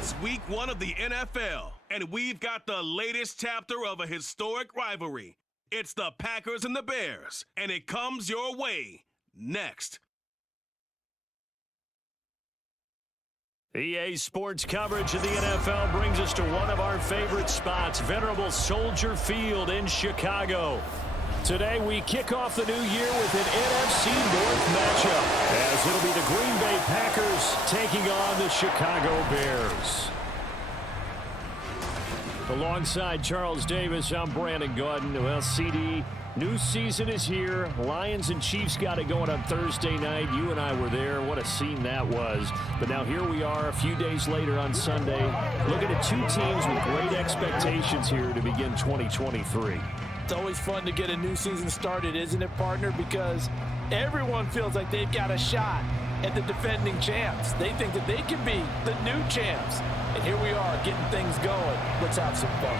It's week 1 of the NFL, and we've got the latest chapter of a historic rivalry. It's the Packers and the Bears, and it comes your way next. EA Sports coverage of the NFL brings us to one of our favorite spots, venerable Soldier Field in Chicago. Today we kick off the new year with an NFC North matchup, as it'll be the Green Bay Packers taking on the Chicago Bears. Alongside Charles Davis, I'm Brandon Gaudin. Well, CD, new season is here. Lions and Chiefs got it going on Thursday night. You and I were there. What a scene that was. But now here we are a few days later on Sunday, looking at two teams with great expectations here to begin 2023. It's always fun to get a new season started, isn't it, partner? Because everyone feels like they've got a shot at the defending champs. They think that they can be the new champs. And here we are getting things going. Let's have some fun.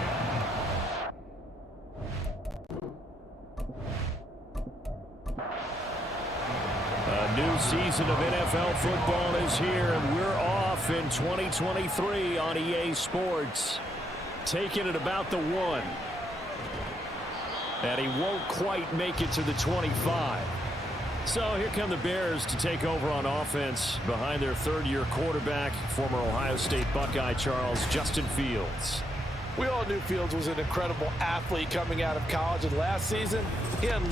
A new season of NFL football is here, and we're off in 2023 on EA Sports. Taking it about the 1. And he won't quite make it to the 25. So here come the Bears to take over on offense behind their third-year quarterback, former Ohio State Buckeye Justin Fields. We all knew Fields was an incredible athlete coming out of college, and last season he had...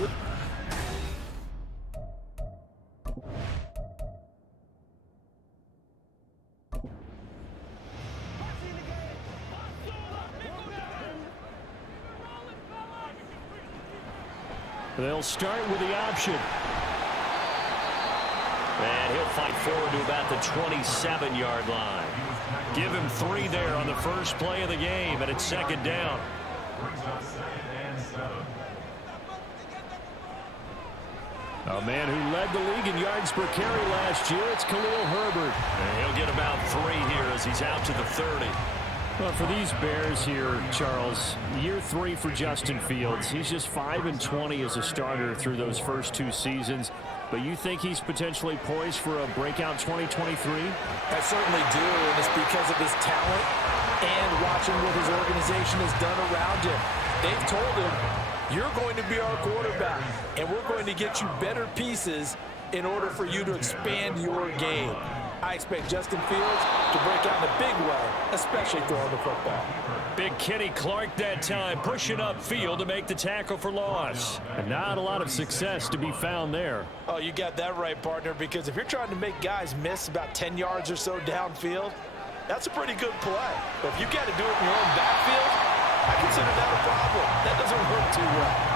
They'll start with the option. And he'll fight forward to about the 27-yard line. Give him 3 there on the first play of the game, and it's second down. A man who led the league in yards per carry last year, it's Khalil Herbert. And he'll get about 3 here as he's out to the 30. Well, for these Bears here, Charles, year 3 for Justin Fields. He's just 5-20 as a starter through those first 2 seasons. But you think he's potentially poised for a breakout 2023? I certainly do, and it's because of his talent and watching what his organization has done around him. They've told him, you're going to be our quarterback, and we're going to get you better pieces in order for you to expand your game. I expect Justin Fields to break out in a big way, especially throwing the football. Big Kenny Clark that time, pushing upfield to make the tackle for loss. And not a lot of success to be found there. Oh, you got that right, partner, because if you're trying to make guys miss about 10 yards or so downfield, that's a pretty good play. But if you got to do it in your own backfield, I consider that a problem. That doesn't work too well.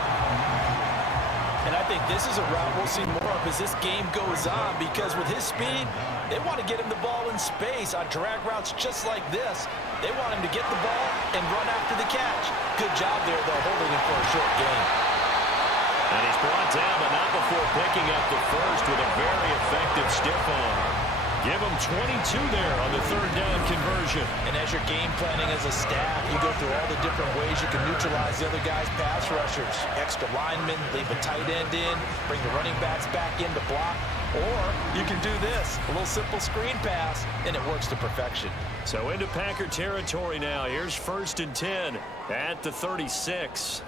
And I think this is a route we'll see more of as this game goes on, because with his speed, they want to get him the ball in space on drag routes just like this. They want him to get the ball and run after the catch. Good job there, though, holding him for a short gain. And he's brought down, but not before picking up the first with a very effective stiff arm. Give him 22 there on the third down conversion. And as you're game planning as a staff, you go through all the different ways you can neutralize the other guy's pass rushers. Extra linemen, leave a tight end in, bring the running backs back in to block. Or you can do this, a little simple screen pass, and it works to perfection. So into Packer territory now. Here's 1st and 10 at the 36.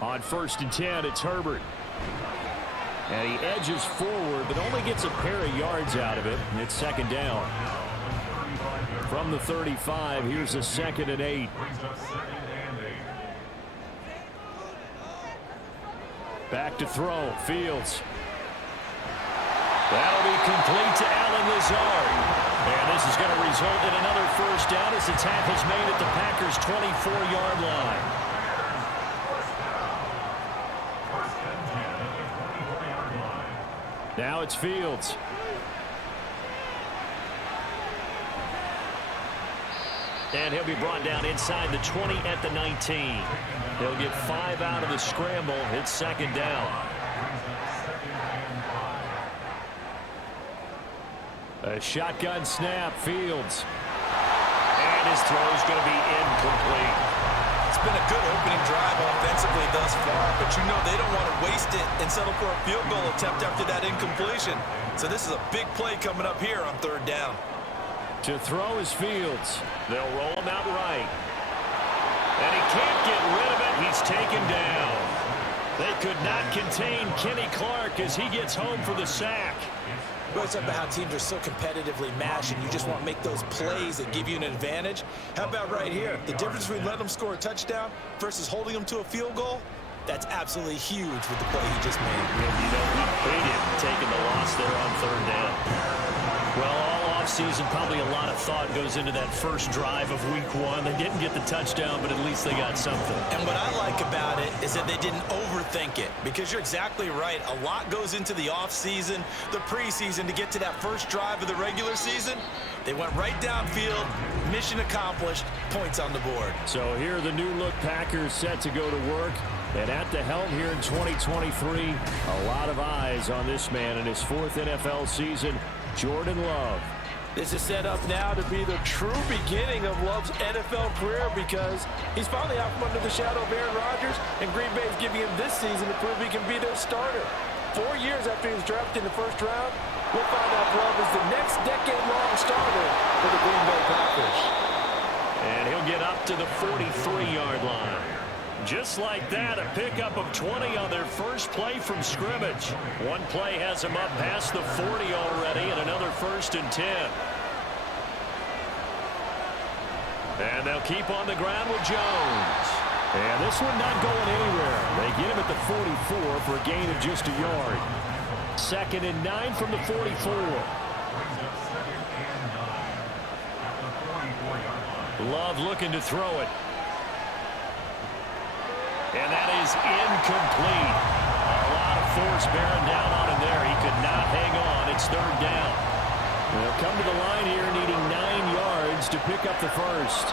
On 1st and 10, it's Herbert. And he edges forward, but only gets a pair of yards out of it. And it's second down. From the 35, here's a 2nd and 8. Back to throw, Fields. That'll be complete to Allen Lazard. And this is going to result in another first down as the tackle's made at the Packers' 24-yard line. Now it's Fields. And he'll be brought down inside the 20 at the 19. He'll get 5 out of the scramble. It's second down. A shotgun snap, Fields. And his throw's going to be incomplete. It's been a good opening drive offensively thus far, but you know they don't want to waste it and settle for a field goal attempt after that incompletion. So this is a big play coming up here on third down. To throw is Fields. They'll roll him out right. And he can't get rid of it. He's taken down. They could not contain Kenny Clark as he gets home for the sack. Well, it's about how teams are so competitively matched, and you just want to make those plays that give you an advantage. How about right here? The difference between letting them score a touchdown versus holding them to a field goal, that's absolutely huge with the play he just made. And you know, he paid him taking the loss there on third down. Well, all offseason, probably a lot of thought goes into that first drive of week one. They didn't get the touchdown, but at least they got something. And what I like about it is that they didn't overthink it, because you're exactly right. A lot goes into the offseason, the preseason, to get to that first drive of the regular season. They went right downfield, mission accomplished, points on the board. So here are the new-look Packers set to go to work. And at the helm here in 2023, a lot of eyes on this man in his fourth NFL season, Jordan Love. This is set up now to be the true beginning of Love's NFL career, because he's finally out from under the shadow of Aaron Rodgers, and Green Bay is giving him this season to prove he can be their starter. 4 years after he was drafted in the first round, we'll find out Love is the next decade-long starter for the Green Bay Packers. And he'll get up to the 43-yard line. Just like that, a pickup of 20 on their first play from scrimmage. One play has them up past the 40 already, and another 1st and 10. And they'll keep on the ground with Jones. And this one not going anywhere. They get him at the 44 for a gain of just a yard. 2nd and 9 from the 44. Love looking to throw it. And that is incomplete. A lot of force bearing down on him there. He could not hang on. It's 3rd down. They'll come to the line here needing 9 yards to pick up the first.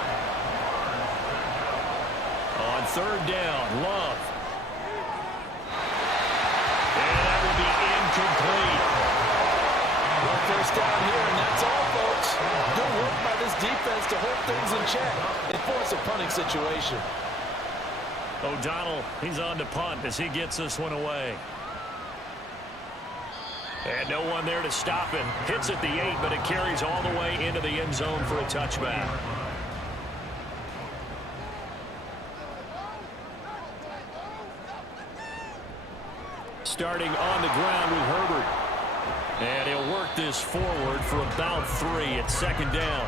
On 3rd down, Love. And that will be incomplete. Well, first down here, and that's all, folks. Good work by this defense to hold things in check and force a punting situation. O'Donnell, he's on to punt as he gets this one away. And no one there to stop him. Hits at the 8, but it carries all the way into the end zone for a touchback. Starting on the ground with Herbert. And he'll work this forward for about 3 at 2nd down.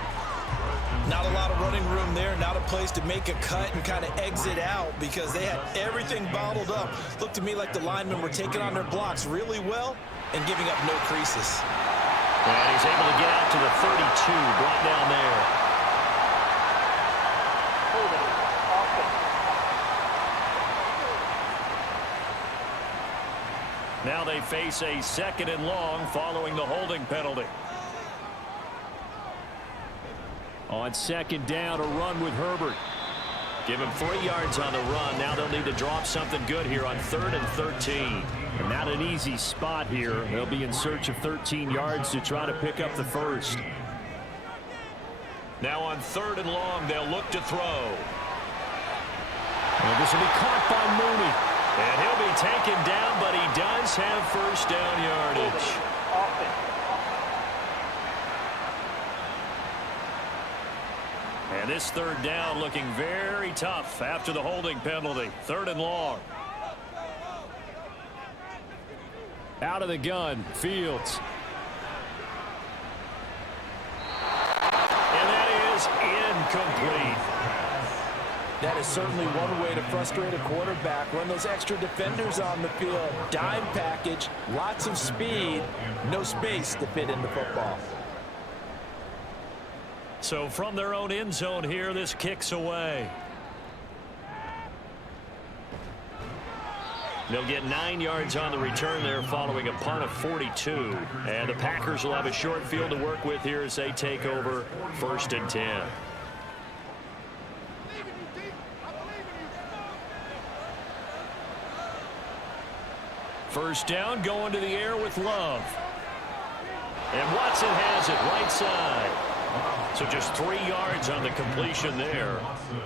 Not a lot of running room there, not a place to make a cut and kind of exit out, because they had everything bottled up. Looked to me like the linemen were taking on their blocks really well and giving up no creases. And he's able to get out to the 32, brought down there. Now they face a 2nd and long following the holding penalty. On 2nd down, a run with Herbert. Give him 3 yards on the run. Now they'll need to drop something good here on 3rd and 13. Not an easy spot here. They'll be in search of 13 yards to try to pick up the first. Now on 3rd and long, they'll look to throw. And this will be caught by Mooney. And he'll be taken down, but he does have first down yardage. And this 3rd down looking very tough after the holding penalty. 3rd and long. Out of the gun, Fields. And that is incomplete. That is certainly one way to frustrate a quarterback. Run those extra defenders on the field. Dime package, lots of speed, no space to fit in the football. So from their own end zone here, this kicks away. They'll get 9 yards on the return there following a punt of 42. And the Packers will have a short field to work with here as they take over 1st and 10. First down, going to the air with Love. And Watson has it right side. So just 3 yards on the completion there.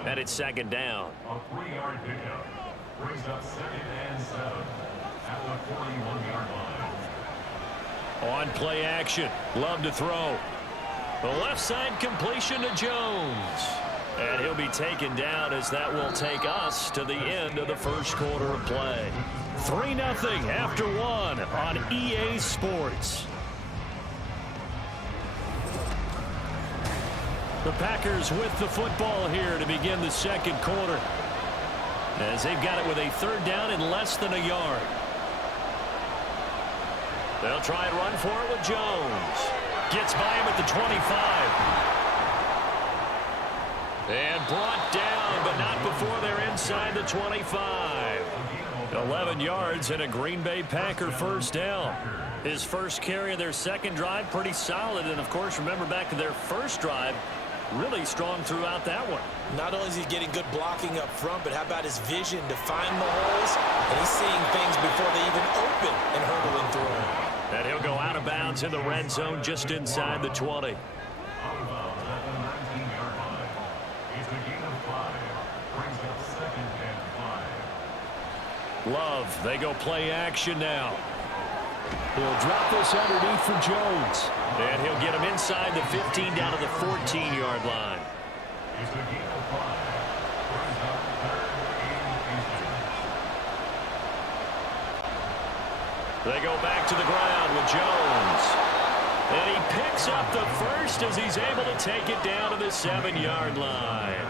And it's 2nd down. A 3-yard pickup brings up 2nd and 7 at the 41-yard line. On play action, Love to throw. The left side completion to Jones. And he'll be taken down as that will take us to the end of the first quarter of play. 3-0 after one on EA Sports. The Packers with the football here to begin the second quarter, as they've got it with a third down and less than a yard. They'll try and run for it with Jones. Gets by him at the 25. And brought down, but not before they're inside the 25. 11 yards and a Green Bay Packer first down. His first carry of their second drive, pretty solid. And, of course, remember back to their first drive, really strong throughout that one. Not only is he getting good blocking up front, but how about his vision to find the holes? And he's seeing things before they even open and hurdling through them. And he'll go out of bounds in the red zone just inside the 20. Love, they go play action now. He'll drop this underneath for Jones. And he'll get him inside the 15 down to the 14-yard line. They go back to the ground with Jones. And he picks up the first as he's able to take it down to the 7-yard line.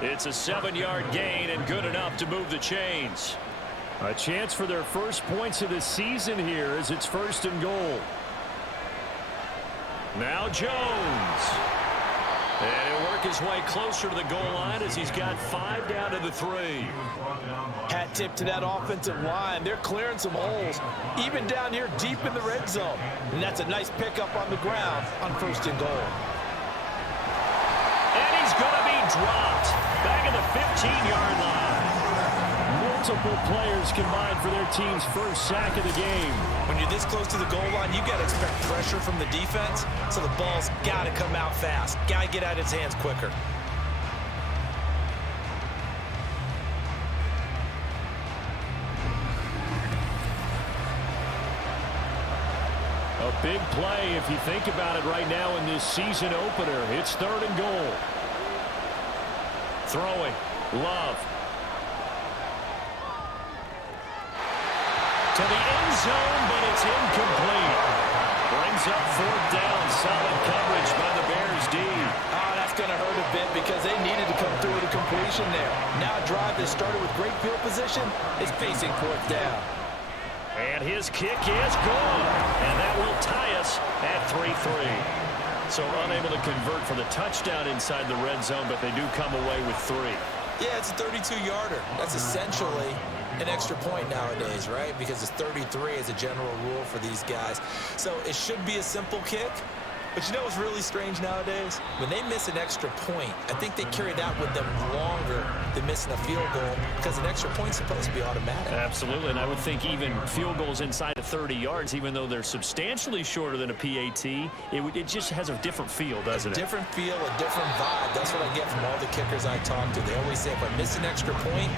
It's a 7-yard gain and good enough to move the chains. A chance for their first points of the season here as it's 1st and goal. Now Jones. And he'll work his way closer to the goal line as he's got 5 down to the 3. Hat tip to that offensive line. They're clearing some holes, even down here deep in the red zone. And that's a nice pickup on the ground on 1st and goal. And he's going to be dropped back at the 15-yard line. Multiple players combined for their team's first sack of the game. When you're this close to the goal line, you got to expect pressure from the defense, so the ball's got to come out fast. Got to get out of his hands quicker. A big play if you think about it right now in this season opener. It's 3rd and goal. Throwing. Love. To the end zone, but it's incomplete. Brings up 4th down. Solid coverage by the Bears D. Oh, that's going to hurt a bit because they needed to come through with a completion there. Now a drive that started with great field position is facing 4th down. And his kick is good. And that will tie us at 3-3. So unable to convert for the touchdown inside the red zone, but they do come away with 3. Yeah, it's a 32-yarder. That's essentially an extra point nowadays, right? Because it's 33 as a general rule for these guys. So it should be a simple kick. But you know what's really strange nowadays? When they miss an extra point, I think they carry that with them longer than missing a field goal because an extra point's supposed to be automatic. Absolutely, and I would think even field goals inside of 30 yards, even though they're substantially shorter than a PAT, it just has a different feel, doesn't it? A different feel, a different vibe. That's what I get from all the kickers I talk to. They always say if I miss an extra point,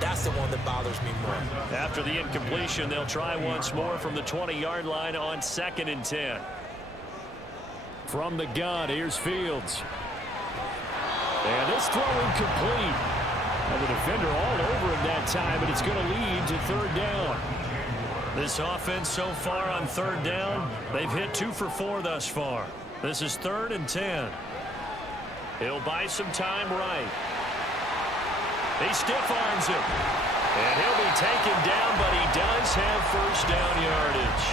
that's the one that bothers me more. After the incompletion, they'll try once more from the 20-yard line on 2nd and 10. From the gun, here's Fields. And this throw incomplete. And the defender all over him that time, but it's going to lead to 3rd down. This offense so far on 3rd down, they've hit 2 for 4 thus far. This is 3rd and 10. He'll buy some time right. He stiff-arms him. And he'll be taken down, but he does have 1st down yardage.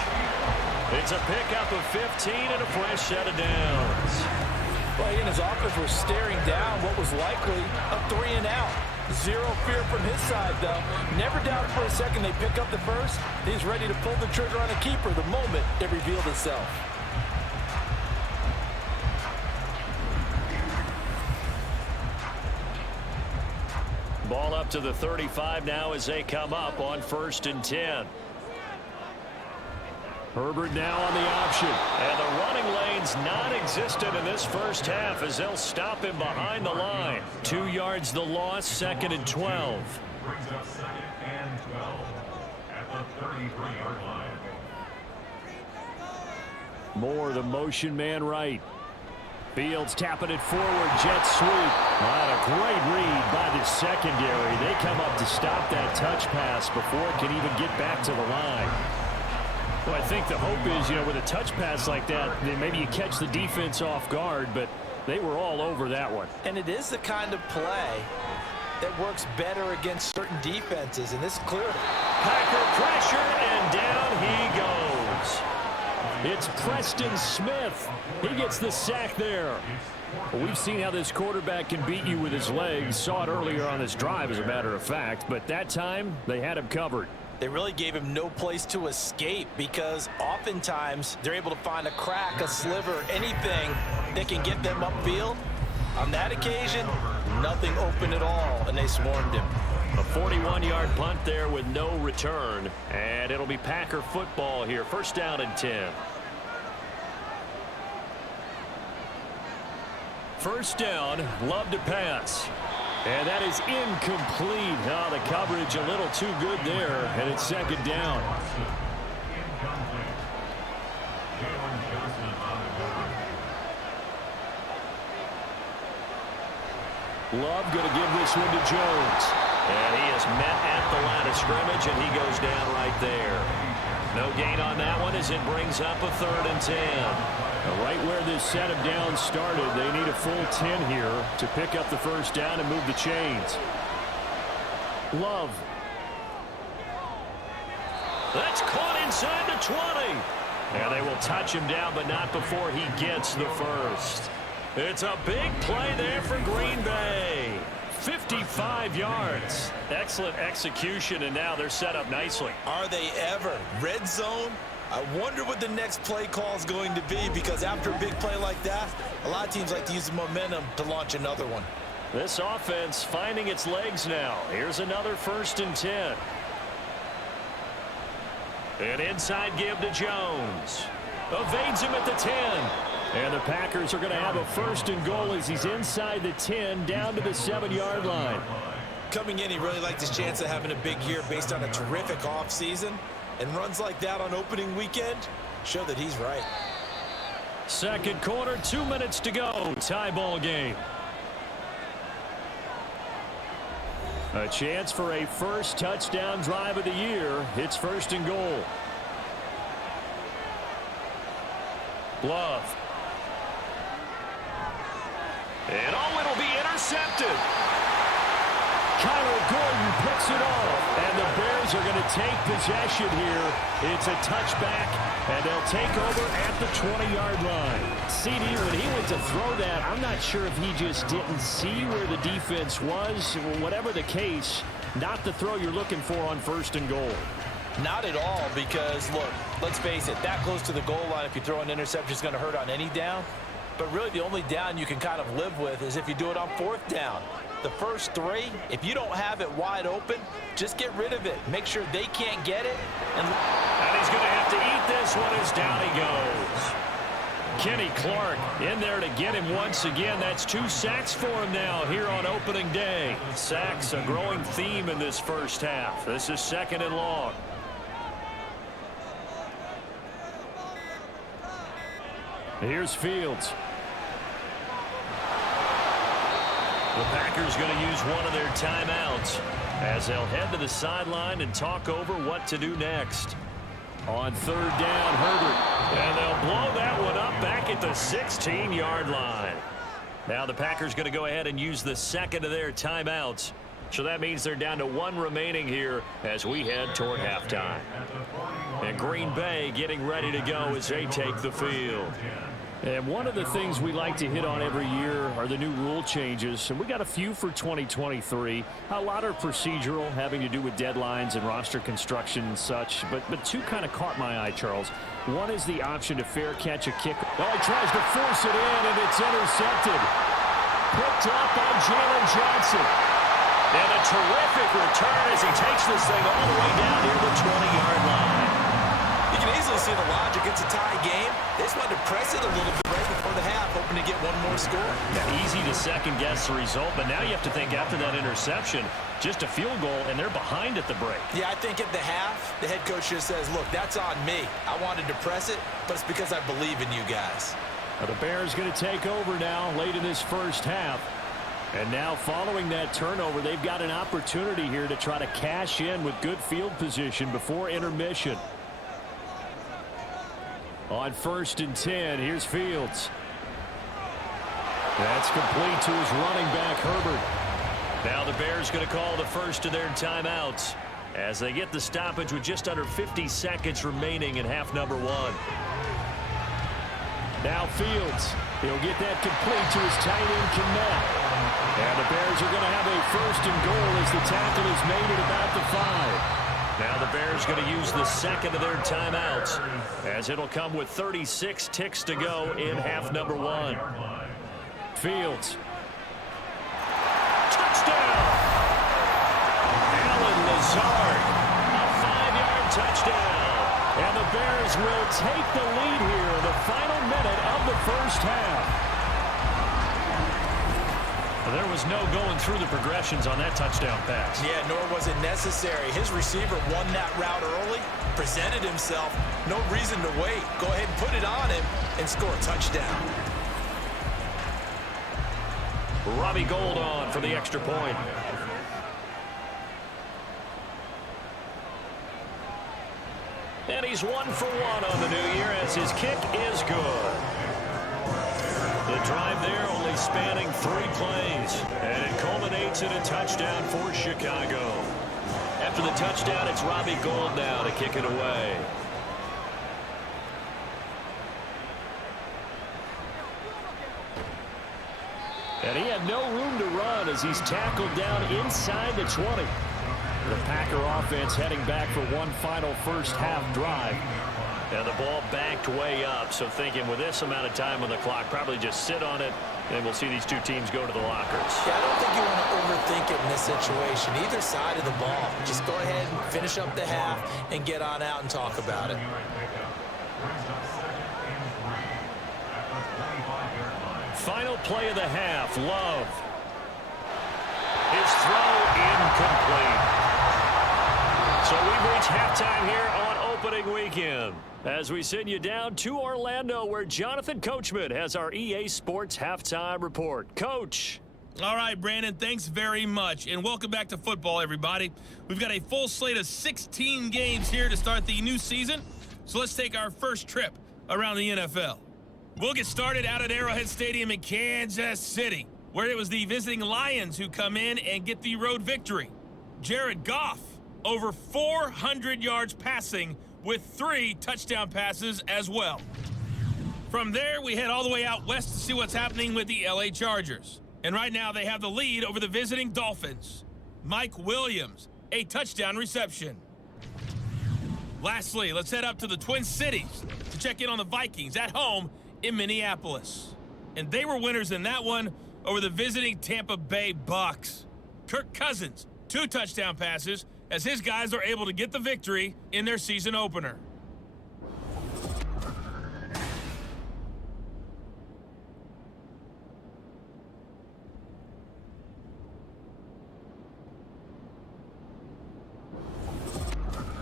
It's a pickup of 15 and a fresh set of downs. Well, he and his offense were staring down what was likely a 3-and-out. Zero fear from his side, though. Never doubted for a second they pick up the first. He's ready to pull the trigger on a keeper the moment it revealed itself. Ball up to the 35 now as they come up on 1st and 10. Herbert now on the option. And the running lane's non-existent in this first half as they'll stop him behind the line. 2 yards the loss, 2nd and 12. Brings up 2nd and 12 at the 33-yard line. Moore, the motion man right. Fields tapping it forward, jet sweep. What a great read by the secondary. They come up to stop that touch pass before it can even get back to the line. Well, I think the hope is, with a touch pass like that, then maybe you catch the defense off guard, but they were all over that one. And it is the kind of play that works better against certain defenses, and this cleared it. Packer pressure, and down he goes. It's Preston Smith. He gets the sack there. Well, we've seen how this quarterback can beat you with his legs. Saw it earlier on this drive, as a matter of fact. But that time, they had him covered. They really gave him no place to escape because oftentimes they're able to find a crack, a sliver, anything that can get them upfield. On that occasion, nothing open at all, and they swarmed him. A 41-yard punt there with no return. And it'll be Packer football here. First down and 10. First down, Love to pass. And that is incomplete. Oh, the coverage a little too good there, and it's second down. Love going to give this one to Jones. And he is met at the line of scrimmage, and he goes down right there. No gain on that one as it brings up a 3rd and 10. Right where this set of downs started, they need a full 10 here to pick up the first down and move the chains. Love. That's caught inside the 20. And they will touch him down, but not before he gets the first. It's a big play there for Green Bay. 55 yards. Excellent execution, and now they're set up nicely. Are they ever? Red zone? I wonder what the next play call is going to be, because after a big play like that, a lot of teams like to use the momentum to launch another one. This offense finding its legs now. Here's another 1st and 10. An inside give to Jones. Evades him at the 10. And the Packers are going to have a 1st and goal as he's inside the 10 down to the 7-yard line. Coming in, he really liked his chance of having a big year based on a terrific offseason. And runs like that on opening weekend show that he's right. Second quarter, 2 minutes to go. Tie ball game. A chance for a first touchdown drive of the year. It's 1st and goal. Love. And it'll be intercepted. Kyler Gordon picks it off, and the Bears are going to take possession here. It's a touchback, and they'll take over at the 20-yard line. CD, when he went to throw that, I'm not sure if he just didn't see where the defense was. Whatever the case, not the throw you're looking for on 1st and goal. Not at all, because, look, let's face it, that close to the goal line, if you throw an interception, is going to hurt on any down. But really, the only down you can kind of live with is if you do it on 4th down. The first 3, if you don't have it wide open, just get rid of it. Make sure they can't get it. And he's going to have to eat this one as down he goes. Kenny Clark in there to get him once again. That's 2 sacks for him now here on opening day. Sacks, a growing theme in this first half. This is 2nd and long. Here's Fields. The Packers going to use one of their timeouts as they'll head to the sideline and talk over what to do next. On 3rd down, Herbert. And they'll blow that one up back at the 16-yard line. Now the Packers going to go ahead and use the 2nd of their timeouts. So that means they're down to 1 remaining here as we head toward halftime. And Green Bay getting ready to go as they take the field. And one of the things we like to hit on every year are the new rule changes. And we got a few for 2023. A lot are procedural, having to do with deadlines and roster construction and such. But 2 kind of caught my eye, Charles. One is the option to fair catch a kick. Oh, he tries to force it in, and it's intercepted. Picked up by Jalen Johnson. And a terrific return as he takes this thing all the way down near the 20-yard line. You can easily see the logic. It's a tie game. They just wanted to press it a little bit right before the half, hoping to get one more score. Yeah, easy to second-guess the result, but now you have to think after that interception, just a field goal, and they're behind at the break. Yeah, I think at the half, the head coach just says, look, that's on me. I wanted to press it, but it's because I believe in you guys. Now the Bears going to take over now late in this first half. And now following that turnover, they've got an opportunity here to try to cash in with good field position before intermission. On 1st and 10, here's Fields. That's complete to his running back, Herbert. Now the Bears going to call the first of their timeouts as they get the stoppage with just under 50 seconds remaining in half number 1. Now Fields. He'll get that complete to his tight end, Kmet. And the Bears are going to have a 1st and goal as the tackle is made at about the 5. Now the Bears going to use the second of their timeouts as it'll come with 36 ticks to go in half number 1. Fields. Touchdown! Alan Lazard. A 5-yard touchdown. And the Bears will take the lead here in the final minute of the first half. Well, there was no going through the progressions on that touchdown pass. Yeah, nor was it necessary. His receiver won that route early, presented himself. No reason to wait. Go ahead and put it on him and score a touchdown. Robbie Gould on for the extra point. And he's 1 for 1 on the new year as his kick is good. The drive there only spanning 3 plays. And it culminates in a touchdown for Chicago. After the touchdown, it's Robbie Gould now to kick it away. And he had no room to run as he's tackled down inside the 20. The Packer offense heading back for one final first half drive. And the ball backed way up, so thinking with this amount of time on the clock, probably just sit on it, and we'll see these two teams go to the lockers. Yeah, I don't think you want to overthink it in this situation. Either side of the ball. Just go ahead and finish up the half and get on out and talk about it. Final play of the half, Love. His throw incomplete. So we've reached halftime here on opening weekend as we send you down to Orlando where Jonathan Coachman has our EA Sports halftime report. Coach. All right, Brandon, thanks very much, and welcome back to football, everybody. We've got a full slate of 16 games here to start the new season, so let's take our first trip around the NFL. We'll get started out at Arrowhead Stadium in Kansas City, where it was the visiting Lions who come in and get the road victory. Jared Goff, over 400 yards passing with 3 touchdown passes as well. From there, we head all the way out west to see what's happening with the LA Chargers. And right now, they have the lead over the visiting Dolphins. Mike Williams, a touchdown reception. Lastly, let's head up to the Twin Cities to check in on the Vikings at home in Minneapolis. And they were winners in that one over the visiting Tampa Bay Bucks. Kirk Cousins, 2 touchdown passes, as his guys are able to get the victory in their season opener.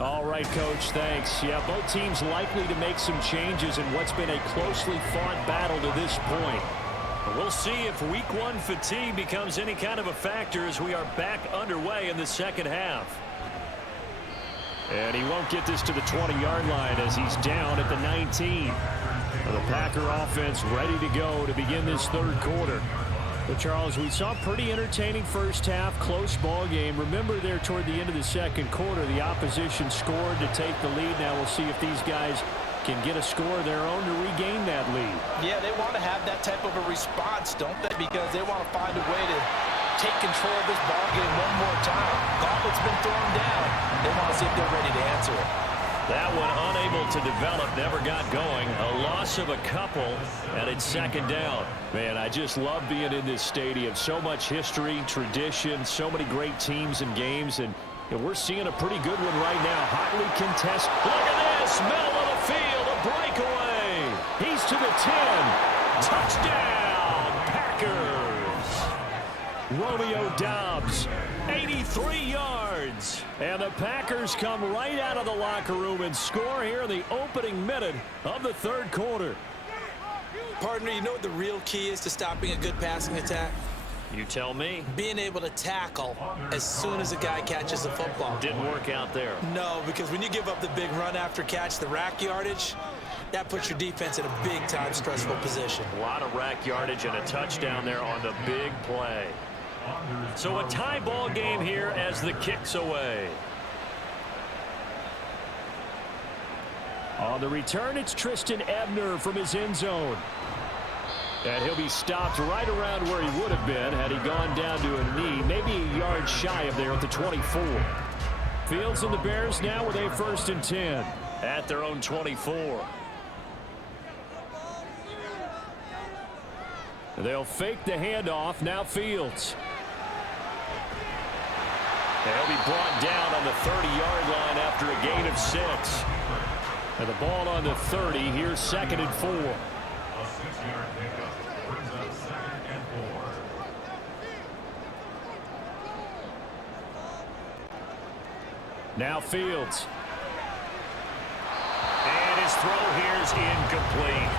All right, Coach, thanks. Yeah, both teams likely to make some changes in what's been a closely fought battle to this point. We'll see if week 1 fatigue becomes any kind of a factor as we are back underway in the second half. And he won't get this to the 20-yard line as he's down at the 19. The Packer offense ready to go to begin this third quarter. But, Charles, we saw a pretty entertaining first half, close ball game. Remember there toward the end of the second quarter, the opposition scored to take the lead. Now we'll see if these guys can get a score of their own to regain that lead. Yeah, they want to have that type of a response, don't they? Because they want to find a way to take control of this ball game one more time. Gauntlet's been thrown down. They want to see if they're ready to answer it. That one unable to develop, never got going. A loss of a couple, and it's second down. Man, I just love being in this stadium. So much history, tradition, so many great teams and games, and we're seeing a pretty good one right now. Hotly contested. Look at this, middle of the field, a breakaway. He's to the 10. Touchdown, Packers. Romeo Doubs, 83 yards. And the Packers come right out of the locker room and score here in the opening minute of the third quarter. Partner, you know what the real key is to stopping a good passing attack? You tell me. Being able to tackle as soon as a guy catches the football. Didn't work out there. No, because when you give up the big run after catch, the rack yardage, that puts your defense in a big-time stressful position. A lot of rack yardage and a touchdown there on the big play. So a tie ball game here as the kick's away. On the return, it's Tristan Ebner from his end zone. And he'll be stopped right around where he would have been had he gone down to a knee, maybe a yard shy of there at the 24. Fields and the Bears now with a 1st and 10 at their own 24. They'll fake the handoff. Now Fields. And he'll be brought down on the 30-yard line after a gain of 6. And the ball on the 30. Here's 2nd and 4. A 6-yard pickup brings up 2nd and 4. Now Fields. And his throw here is incomplete.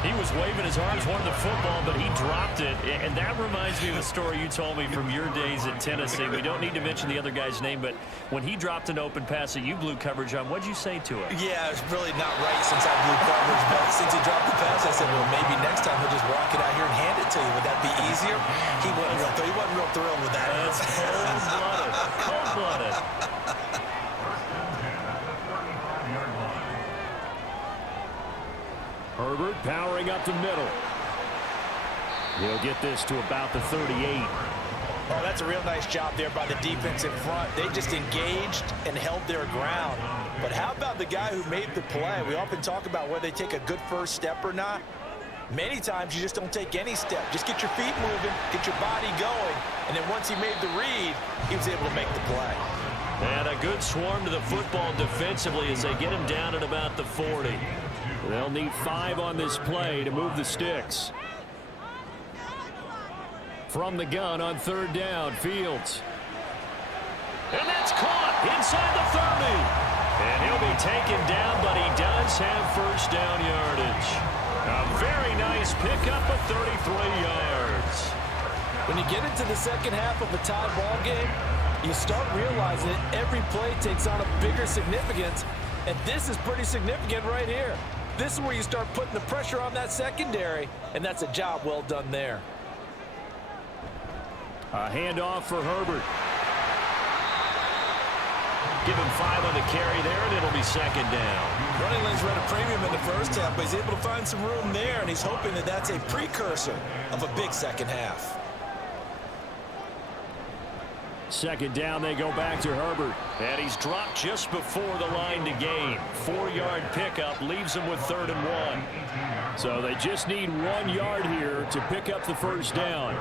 He was waving his arms, wanted the football, but he dropped it. And that reminds me of a story you told me from your days at Tennessee. We don't need to mention the other guy's name, but when he dropped an open pass that you blew coverage on, what'd you say to him? Yeah, it's really not right since I blew coverage, but since he dropped the pass, I said, well, maybe next time he'll just walk it out here and hand it to you. Would that be easier? He wasn't real thrilled with that. That's cold-blooded. Cold-blooded. Herbert powering up the middle. He'll get this to about the 38. Oh, that's a real nice job there by the defense in front. They just engaged and held their ground. But how about the guy who made the play? We often talk about whether they take a good first step or not. Many times you just don't take any step. Just get your feet moving, get your body going, and then once he made the read, he was able to make the play. And a good swarm to the football defensively as they get him down at about the 40. They'll need 5 on this play to move the sticks. From the gun on 3rd down, Fields. And that's caught inside the 30. And he'll be taken down, but he does have 1st down yardage. A very nice pickup of 33 yards. When you get into the second half of a tie ball game, you start realizing every play takes on a bigger significance, and this is pretty significant right here. This is where you start putting the pressure on that secondary, and that's a job well done there. A handoff for Herbert. Give him 5 on the carry there, and it'll be 2nd down. Running lanes run a premium in the first half, but he's able to find some room there, and he's hoping that that's a precursor of a big second half. 2nd down, they go back to Herbert. And he's dropped just before the line to gain. 4-yard pickup leaves him with 3rd and 1. So they just need 1 yard here to pick up the 1st down.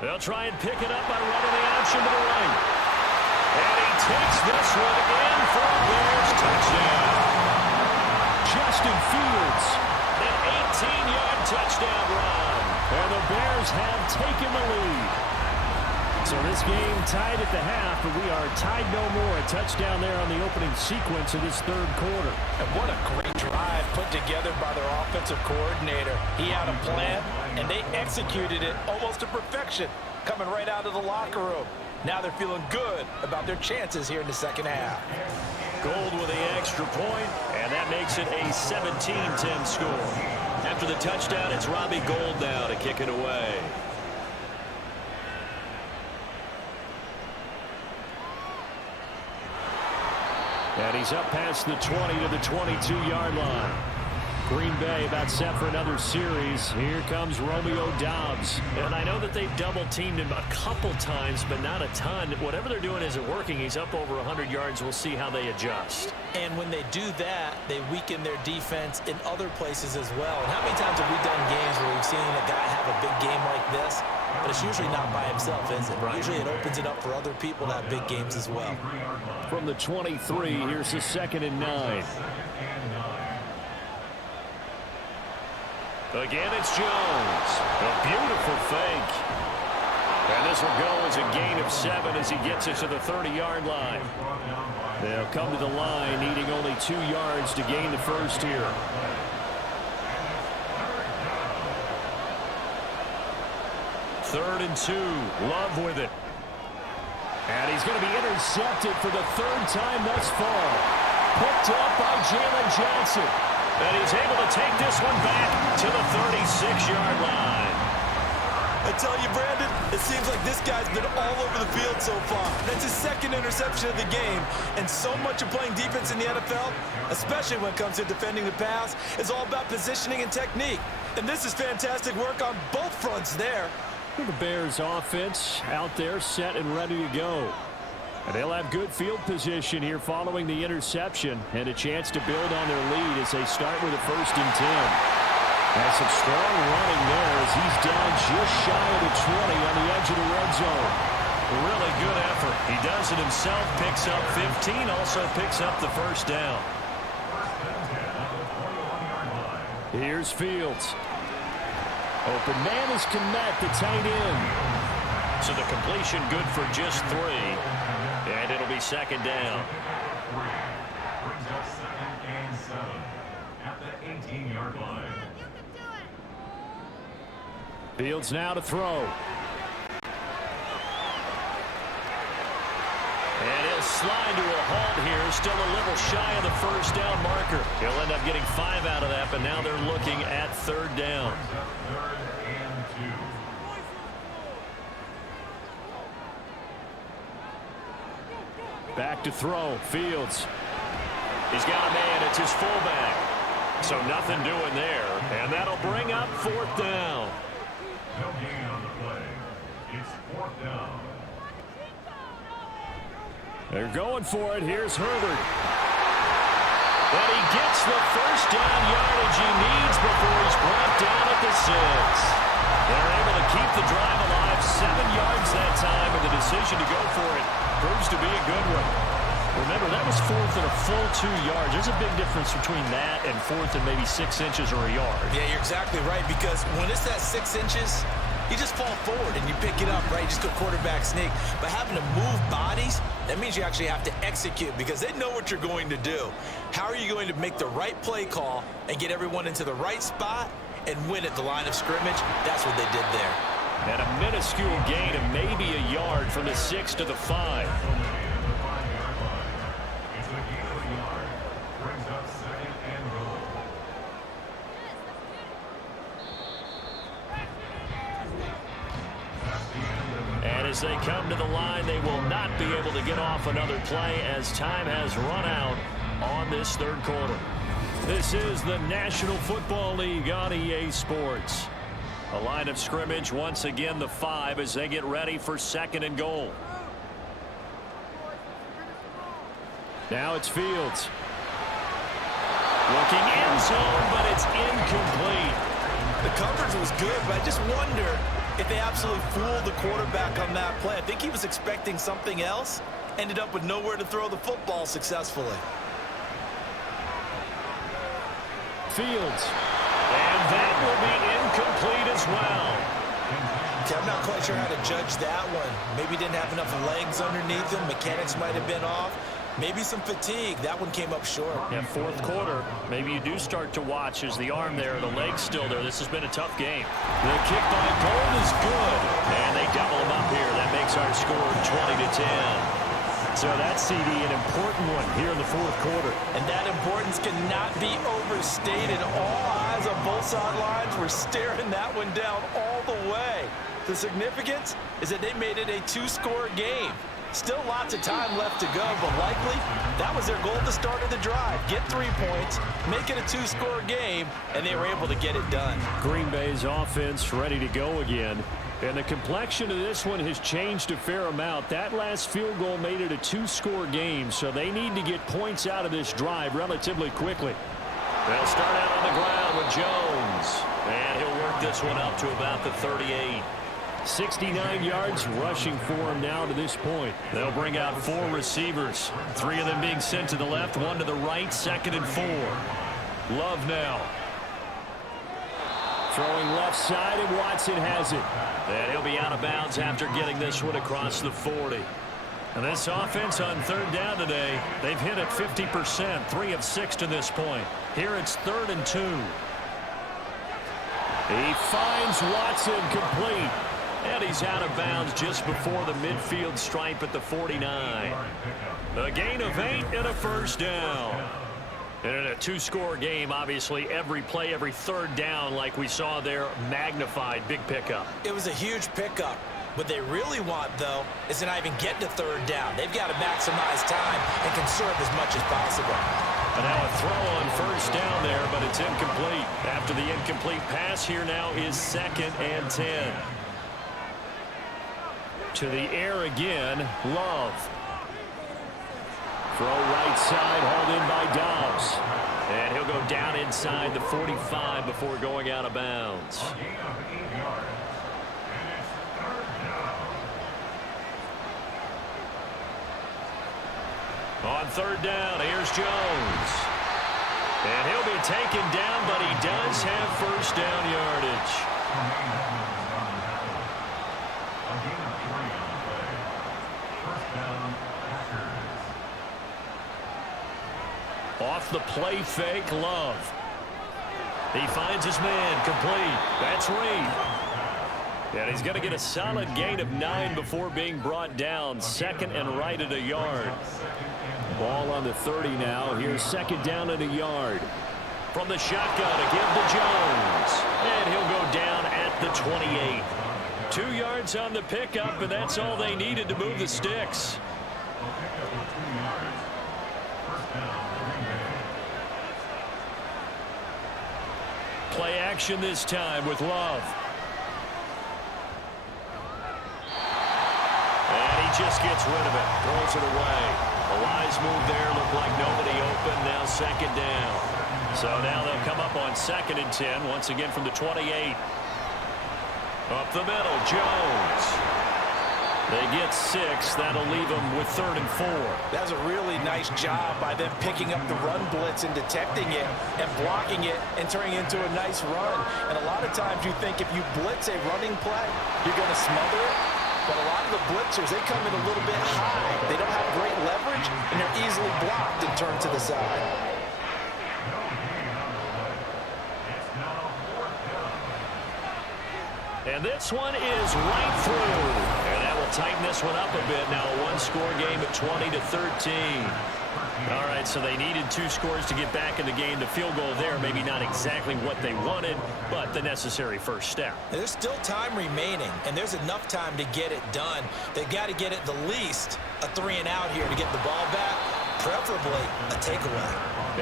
They'll try and pick it up by running the option to the right. And he takes this one in for a Bears touchdown. Justin Fields, an 18-yard touchdown run. And the Bears have taken the lead. So this game tied at the half, but we are tied no more. A touchdown there on the opening sequence of this 3rd quarter. And what a great drive put together by their offensive coordinator. He had a plan, and they executed it almost to perfection, coming right out of the locker room. Now they're feeling good about their chances here in the second half. Gold with the extra point, and that makes it a 17-10 score. After the touchdown, it's Robbie Gould now to kick it away. And he's up past the 20 to the 22-yard line. Green Bay about set for another series. Here comes Romeo Doubs. And I know that they've double-teamed him a couple times, but not a ton. Whatever they're doing isn't working. He's up over 100 yards. We'll see how they adjust. And when they do that, they weaken their defense in other places as well. And how many times have we done games where we've seen a guy have a big game like this? But it's usually not by himself, is it? Right. Usually it opens it up for other people to have big games as well. From the 23, here's the 2nd and 9. Again, it's Jones. A beautiful fake. And this will go as a gain of 7 as he gets it to the 30-yard line. They'll come to the line needing only 2 yards to gain the first here. Third and 2. Love with it. And he's going to be intercepted for the 3rd time thus far. Picked up by Jalen Johnson. And he's able to take this one back to the 36-yard line. I tell you, Brandon, it seems like this guy's been all over the field so far. That's his 2nd interception of the game. And so much of playing defense in the NFL, especially when it comes to defending the pass, is all about positioning and technique. And this is fantastic work on both fronts there. The Bears offense out there set and ready to go. And they'll have good field position here following the interception and a chance to build on their lead as they start with a 1st and 10. And some strong running there as he's down just shy of the 20 on the edge of the red zone. Really good effort. He does it himself, picks up 15, also picks up the 1st down. Here's Fields. Open man is Kmet, the tight end. So the completion good for just 3. And it'll be 2nd down. Brings up 2nd and 7 at the 18-yard line. Fields now to throw. And he'll slide to a halt here. Still a little shy of the 1st down marker. He'll end up getting 5 out of that, but now they're looking at 3rd down. 3rd and 2. Back to throw. Fields. He's got a man. It's his fullback. So nothing doing there. And that'll bring up 4th down. No gain on the play. It's 4th down. They're going for it. Here's Herbert. But he gets the 1st down yardage he needs before he's brought down at the 6. They're able to keep the drive alive. 7 yards that time, and the decision to go for it proves to be a good one. Remember, that was 4th and a full 2 yards. There's a big difference between that and 4th and maybe 6 inches or a yard. Yeah, you're exactly right, because when it's that 6 inches, you just fall forward and you pick it up, right? You just go quarterback sneak. But having to move bodies, that means you actually have to execute because they know what you're going to do. How are you going to make the right play call and get everyone into the right spot and win at the line of scrimmage? That's what they did there. And a minuscule gain of maybe a yard from the 6 to the 5. As they come to the line, they will not be able to get off another play as time has run out on this 3rd quarter. This is the National Football League on EA Sports. A line of scrimmage, once again the 5 as they get ready for 2nd and goal. Now it's Fields. Looking end zone, but it's incomplete. The coverage was good, but I just wonder if they absolutely fooled the quarterback on that play. I think he was expecting something else. Ended up with nowhere to throw the football successfully. Fields. And that will be incomplete as well. Okay, I'm not quite sure how to judge that one. Maybe didn't have enough legs underneath him. Mechanics might have been off. Maybe some fatigue. That one came up short. Yeah, 4th quarter. Maybe you do start to watch as the arm there, the leg's still there. This has been a tough game. The kick by Gold is good. And they double him up here. That makes our score 20-10. So that's, CD, an important one here in the 4th quarter. And that importance cannot be overstated. All eyes on both sidelines were staring that one down all the way. The significance is that they made it a 2-score game. Still lots of time left to go, but likely that was their goal at the start of the drive. Get 3 points, make it a 2-score game, and they were able to get it done. Green Bay's offense ready to go again. And the complexion of this one has changed a fair amount. That last field goal made it a 2-score game, so they need to get points out of this drive relatively quickly. They'll start out on the ground with Jones. And he'll work this one up to about the 38. 69 yards rushing for him now to this point. They'll bring out 4 receivers. 3 of them being sent to the left, 1 to the right, 2nd and 4. Love now. Throwing left side, and Watson has it. And he'll be out of bounds after getting this one across the 40. And this offense on third down today, they've hit it 50%, 3 of 6 to this point. Here it's 3rd and 2. He finds Watson complete. And he's out of bounds just before the midfield stripe at the 49. A gain of 8 and a first down. And in a 2-score game, obviously, every play, every third down, like we saw there, magnified. Big pickup. It was a huge pickup. What they really want, though, is to not even get to third down. They've got to maximize time and conserve as much as possible. And now a throw on first down there, but it's incomplete. After the incomplete pass, here now is 2nd and 10. To the air again, Love. Throw right side, hauled in by Dobbs. And he'll go down inside the 45 before going out of bounds. On third down, here's Jones. And he'll be taken down, but he does have first down yardage. Off the play fake, Love. He finds his man, complete. That's Reed. And he's going to get a solid gain of 9 before being brought down. 2nd and right at a yard. Ball on the 30 now. Here's 2nd down at a yard. From the shotgun to give to Jones. And he'll go down at the 28. 2 yards on the pickup, and that's all they needed to move the sticks. Play action this time with Love. And he just gets rid of it. Throws it away. A wise move there. Looked like nobody open. Now 2nd down. So now they'll come up on 2nd and 10. Once again from the 28. Up the middle, Jones. They get 6. That'll leave them with 3rd and 4. That's a really nice job by them picking up the run blitz and detecting it and blocking it and turning it into a nice run. And a lot of times you think if you blitz a running play, you're going to smother it. But a lot of the blitzers, they come in a little bit high. They don't have great leverage, and they're easily blocked and turned to the side. And this one is right through. And that will tighten this one up a bit. Now a 1-score game at 20-13. All right, so they needed 2 scores to get back in the game. The field goal there, maybe not exactly what they wanted, but the necessary first step. There's still time remaining, and there's enough time to get it done. They've got to get at the least a 3-and-out here to get the ball back, preferably a takeaway.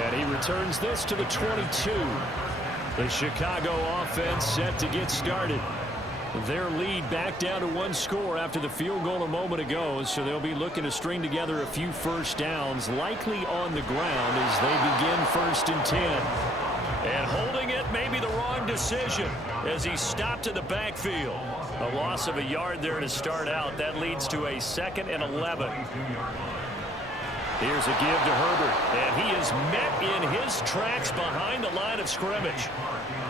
And he returns this to the 22. The Chicago offense set to get started. Their lead back down to 1 score after the field goal a moment ago, so they'll be looking to string together a few first downs, likely on the ground as they begin 1st and 10. And holding it may be the wrong decision as he stopped in the backfield. A loss of a yard there to start out. That leads to a 2nd and 11. Here's a give to Herbert. And he is met in his tracks behind the line of scrimmage.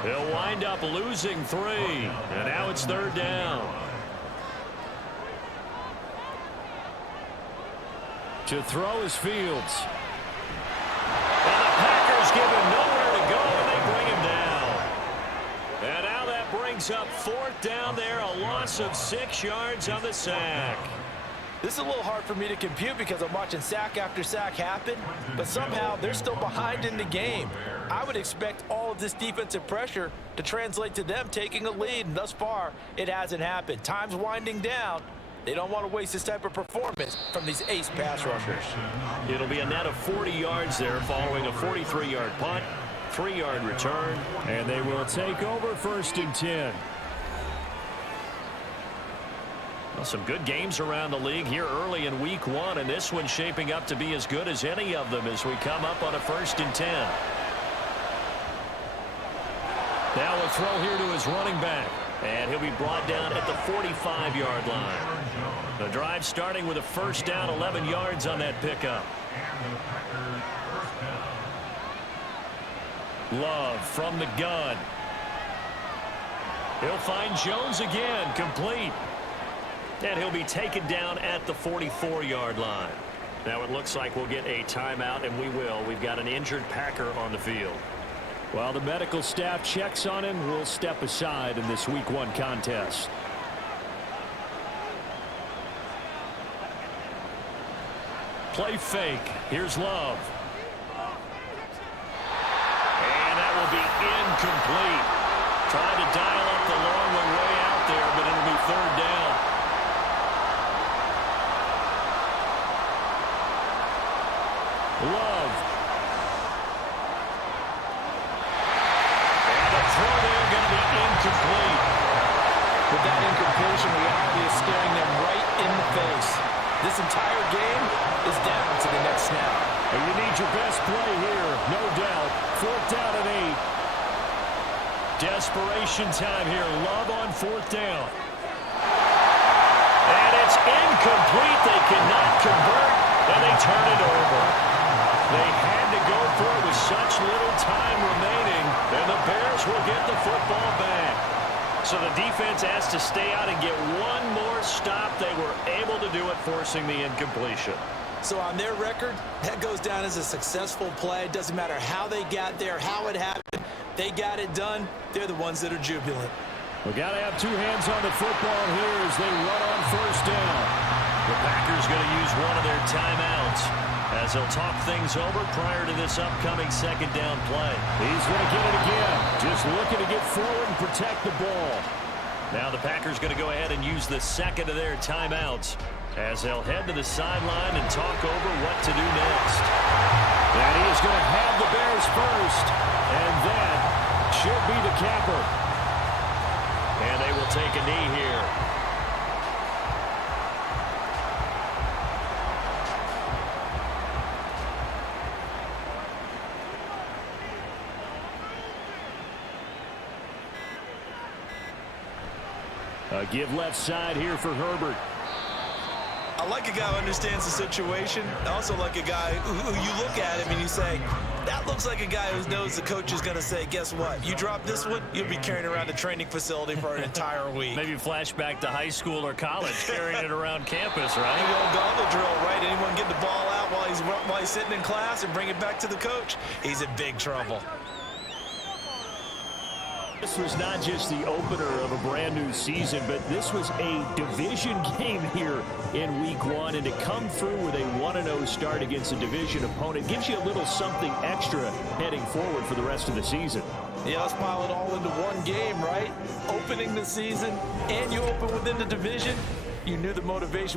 He'll wind up losing 3. And now it's 3rd down. To throw is Fields. And the Packers give him nowhere to go, and they bring him down. And now that brings up 4th down there, a loss of 6 yards on the sack. This is a little hard for me to compute because I'm watching sack after sack happen, but somehow they're still behind in the game. I would expect all of this defensive pressure to translate to them taking a lead, and thus far, it hasn't happened. Time's winding down. They don't want to waste this type of performance from these ace pass rushers. It'll be a net of 40 yards there following a 43-yard punt, 3-yard return. And they will take over 1st and 10. Well, some good games around the league here early in week 1, and this one's shaping up to be as good as any of them as we come up on a 1st and 10. Now a throw here to his running back, and he'll be brought down at the 45-yard line. The drive starting with a 1st down, 11 yards on that pickup. Love from the gun. He'll find Jones again, complete. And he'll be taken down at the 44-yard line. Now it looks like we'll get a timeout, and we will. We've got an injured Packer on the field. While the medical staff checks on him, we'll step aside in this Week 1 contest. Play fake. Here's Love. And that will be incomplete. Trying to dial up the long one way out there, but it'll be third down. Love. And the throw there going to be incomplete. With that incompletion, reality is staring them right in the face. This entire game is down to the next snap. And you need your best play here, no doubt. 4th down and 8. Desperation time here. Love on 4th down. And it's incomplete. They cannot convert, and they turn it over. They had to go for it with such little time remaining, and the Bears will get the football back. So the defense has to stay out and get one more stop. They were able to do it, forcing the incompletion. So on their record, that goes down as a successful play. Doesn't matter how they got there, how it happened. They got it done. They're the ones that are jubilant. We got to have two hands on the football here as they run on 1st down. The Packers going to use one of their timeouts as they'll talk things over prior to this upcoming 2nd down play. He's going to get it again. Just looking to get forward and protect the ball. Now the Packers going to go ahead and use the 2nd of their timeouts as they'll head to the sideline and talk over what to do next. And he is going to have the Bears first, and that should be the capper. And they will take a knee here. Give left side here for Herbert. I like a guy who understands the situation. I also like a guy who you look at him and you say, that looks like a guy who knows the coach is going to say, guess what? You drop this one, you'll be carrying around the training facility for an entire week. Maybe flashback to high school or college, carrying it around campus, right? The old gauntlet drill, right? Anyone get the ball out while he's sitting in class and bring it back to the coach? He's in big trouble. This was not just the opener of a brand new season, but this was a division game here in Week 1, and to come through with a 1-0 start against a division opponent gives you a little something extra heading forward for the rest of the season. Yeah, let's pile it all into one game, right? Opening the season, and you open within the division. You knew the motivation